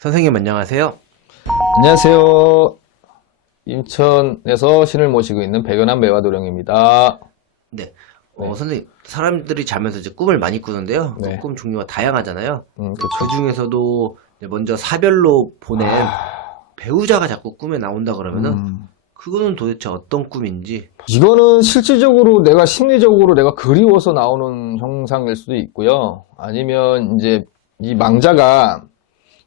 선생님 안녕하세요. 안녕하세요. 인천에서 신을 모시고 있는 백연한 매화 도령입니다. 네. 어, 네. 선생님, 사람들이 자면서 이제 꿈을 많이 꾸는데요. 그 네. 꿈 종류가 다양하잖아요. 음, 그 그렇죠. 중에서도 이제 먼저 사별로 보낸 아, 배우자가 자꾸 꿈에 나온다 그러면은 음. 그거는 도대체 어떤 꿈인지. 이거는 실질적으로 내가 심리적으로 내가 그리워서 나오는 형상일 수도 있고요. 아니면 이제 이 망자가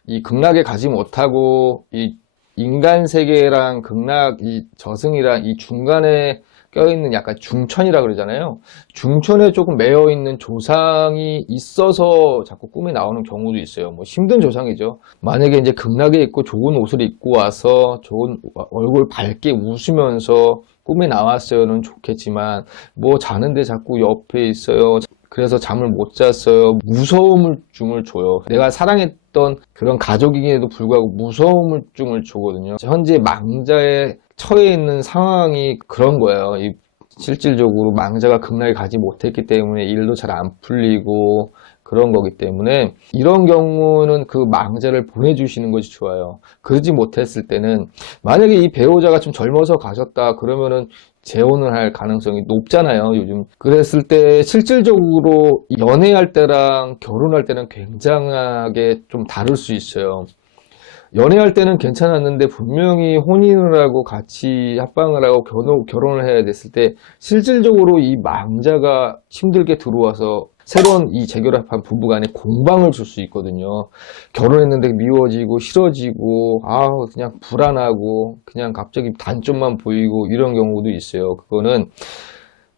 이 극락에 가지 못하고 이 인간 세계랑 극락 이 저승이랑 이 중간에 껴있는 약간 중천이라 그러잖아요. 중천에 조금 매여 있는 조상이 있어서 자꾸 꿈에 나오는 경우도 있어요. 뭐 힘든 조상이죠. 만약에 이제 극락에 있고 좋은 옷을 입고 와서 좋은 얼굴 밝게 웃으면서 꿈에 나왔어요는 좋겠지만 뭐 자는데 자꾸 옆에 있어요. 그래서 잠을 못 잤어요. 무서움을 줌을 줘요. 내가 사랑했던 그런 가족이기에도 불구하고 무서움을 줌을 주거든요. 현재 망자에 처해 있는 상황이 그런 거예요. 이 실질적으로 망자가 극락에 가지 못했기 때문에 일도 잘 안 풀리고 그런 거기 때문에 이런 경우는 그 망자를 보내주시는 것이 좋아요. 그러지 못했을 때는 만약에 이 배우자가 좀 젊어서 가셨다 그러면은 재혼을 할 가능성이 높잖아요, 요즘. 그랬을 때 실질적으로 연애할 때랑 결혼할 때는 굉장하게 좀 다를 수 있어요. 연애할 때는 괜찮았는데 분명히 혼인을 하고 같이 합방을 하고 결혼, 결혼을 해야 됐을 때 실질적으로 이 망자가 힘들게 들어와서 새로운 이 재결합한 부부 간에 공방을 줄 수 있거든요. 결혼했는데 미워지고 싫어지고 아 그냥 불안하고 그냥 갑자기 단점만 보이고 이런 경우도 있어요. 그거는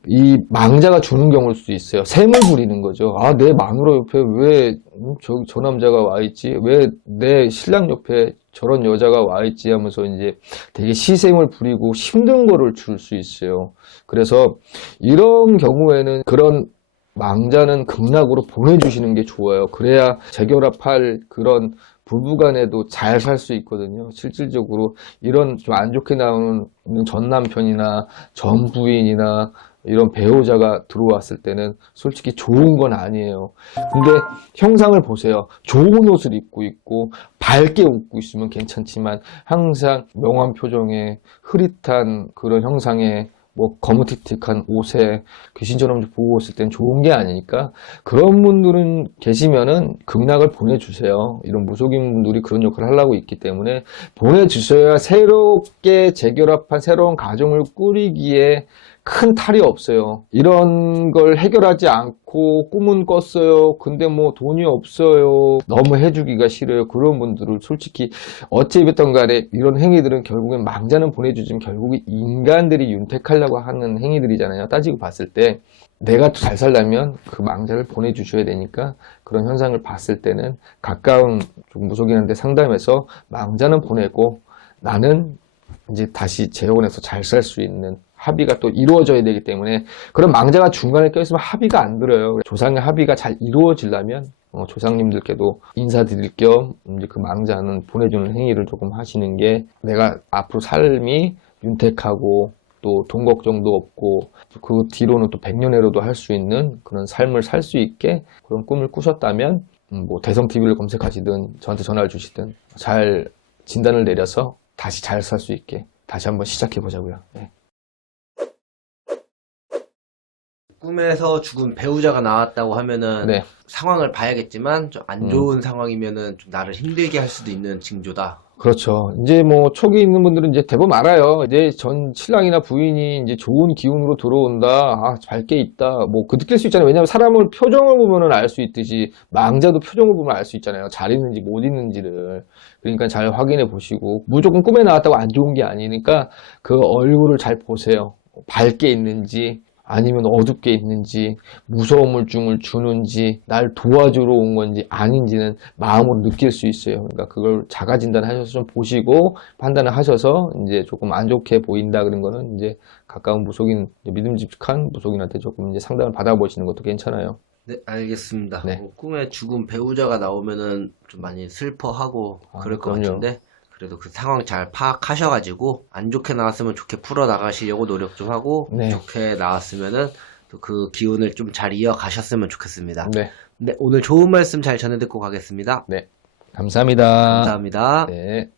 이 망자가 주는 경우일 수도 있어요. 샘을 부리는 거죠. 아, 내 마누라 옆에 왜 저 저 남자가 와 있지? 왜 내 신랑 옆에 저런 여자가 와 있지? 하면서 이제 되게 시샘을 부리고 힘든 거를 줄 수 있어요. 그래서 이런 경우에는 그런 망자는 극락으로 보내주시는 게 좋아요. 그래야 재결합할 그런 부부간에도 잘 살 수 있거든요. 실질적으로 이런 좀 안 좋게 나오는 전 남편이나 전 부인이나 이런 배우자가 들어왔을 때는 솔직히 좋은 건 아니에요. 근데 형상을 보세요. 좋은 옷을 입고 있고 밝게 웃고 있으면 괜찮지만 항상 명암 표정에 흐릿한 그런 형상에 뭐 거무틱틱한 옷에 귀신처럼 보고 있을 땐 좋은 게 아니니까 그런 분들은 계시면은 극락을 보내주세요. 이런 무속인 분들이 그런 역할을 하려고 있기 때문에 보내주셔야 새롭게 재결합한 새로운 가정을 꾸리기에 큰 탈이 없어요. 이런 걸 해결하지 않고 꿈은 꿨어요. 근데 뭐 돈이 없어요. 너무 해주기가 싫어요. 그런 분들을 솔직히 어찌됐든 간에 이런 행위들은 결국엔 망자는 보내주지만 결국에 인간들이 윤택하려고 하는 행위들이잖아요. 따지고 봤을 때 내가 잘 살려면 그 망자를 보내주셔야 되니까 그런 현상을 봤을 때는 가까운 좀 무속인한테 상담해서 망자는 보내고 나는 이제 다시 재혼해서 잘 살 수 있는 합의가 또 이루어져야 되기 때문에 그런 망자가 중간에 껴있으면 합의가 안 들어요. 조상의 합의가 잘 이루어지려면 어, 조상님들께도 인사드릴 겸 이제 그 망자는 보내주는 행위를 조금 하시는 게 내가 앞으로 삶이 윤택하고 또 돈 걱정도 없고 그 뒤로는 또 백년해로도 할 수 있는 그런 삶을 살 수 있게 그런 꿈을 꾸셨다면 음, 뭐 대성 TV를 검색하시든 저한테 전화를 주시든 잘 진단을 내려서 다시 잘 살 수 있게 다시 한번 시작해 보자고요. 네. 꿈에서 죽은 배우자가 나왔다고 하면은 네. 상황을 봐야겠지만 좀안 음. 좋은 상황이면은 좀 나를 힘들게 할 수도 있는 징조다. 그렇죠. 이제 뭐 촉이 있는 분들은 이제 대부분 알아요. 이제 전 신랑이나 부인이 이제 좋은 기운으로 들어온다. 아, 밝게 있다. 뭐 그 느낄 수 있잖아요. 왜냐하면 사람을 표정을 보면은 알 수 있듯이 망자도 표정을 보면 알 수 있잖아요. 잘 있는지 못 있는지를. 그러니까 잘 확인해 보시고 무조건 꿈에 나왔다고 안 좋은 게 아니니까 그 얼굴을 잘 보세요. 밝게 있는지 아니면 어둡게 있는지 무서움을 중을 주는지 날 도와주러 온 건지 아닌지는 마음으로 느낄 수 있어요. 그러니까 그걸 자가 진단하셔서 좀 보시고 판단을 하셔서 이제 조금 안 좋게 보인다 그런 거는 이제 가까운 무속인 믿음직한 무속인한테 조금 이제 상담을 받아보시는 것도 괜찮아요. 네, 알겠습니다. 네. 뭐 꿈에 죽은 배우자가 나오면은 좀 많이 슬퍼하고 아, 그럴 것 그럼요. 같은데 그래도 그 상황 잘 파악하셔가지고 안 좋게 나왔으면 좋게 풀어 나가시려고 노력 좀 하고 네. 좋게 나왔으면은 또 그 기운을 좀 잘 이어가셨으면 좋겠습니다. 네. 네, 오늘 좋은 말씀 잘 전해 듣고 가겠습니다. 네. 감사합니다. 감사합니다. 네.